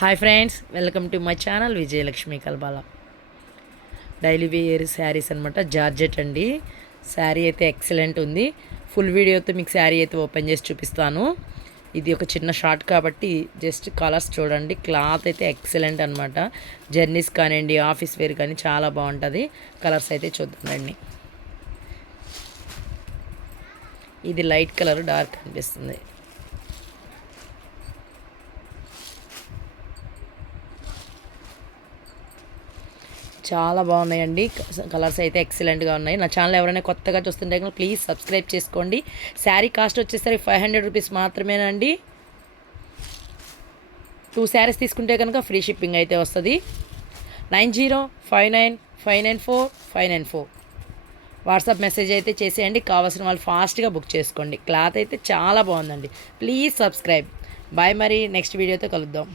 Hi friends, welcome to my channel Vijayalakshmi Kalbala. Daily wear sarees అనమాట. Georgette అండి. శారీ అయితే excellent ఉంది. ఫుల్ వీడియోతో మీకు శారీ అయితే ఓపెన్ చేసి చూపిస్తాను. ఇది ఒక చిన్న షార్ట్ కాబట్టి జస్ట్ కలర్స్ చూడండి. క్లాత్ అయితే ఎక్సలెంట్ అనమాట. జర్నీస్ కానివ్వండి, ఆఫీస్ వేర్ కానీ చాలా బాగుంటుంది. కలర్స్ అయితే చూద్దామండి. ఇది లైట్ కలర్, డార్క్ అనిపిస్తుంది. చాలా బాగున్నాయండి. కలర్స్ అయితే ఎక్సలెంట్గా ఉన్నాయి. నా ఛానల్ ఎవరైనా కొత్తగా చూస్తుంటే కనుక ప్లీజ్ సబ్స్క్రైబ్ చేసుకోండి. శారీ కాస్ట్ వచ్చేసరికి 500 రూపీస్ మాత్రమేనండి. 2 శారీస్ తీసుకుంటే కనుక ఫ్రీ షిప్పింగ్ అయితే వస్తుంది. 9059594594 వాట్సాప్ మెసేజ్ అయితే చేసేయండి. కావాల్సిన వాళ్ళు ఫాస్ట్గా బుక్ చేసుకోండి. క్లాత్ అయితే చాలా బాగుందండి. Please subscribe. బాయ్. మరి నెక్స్ట్ వీడియోతో కలుద్దాం.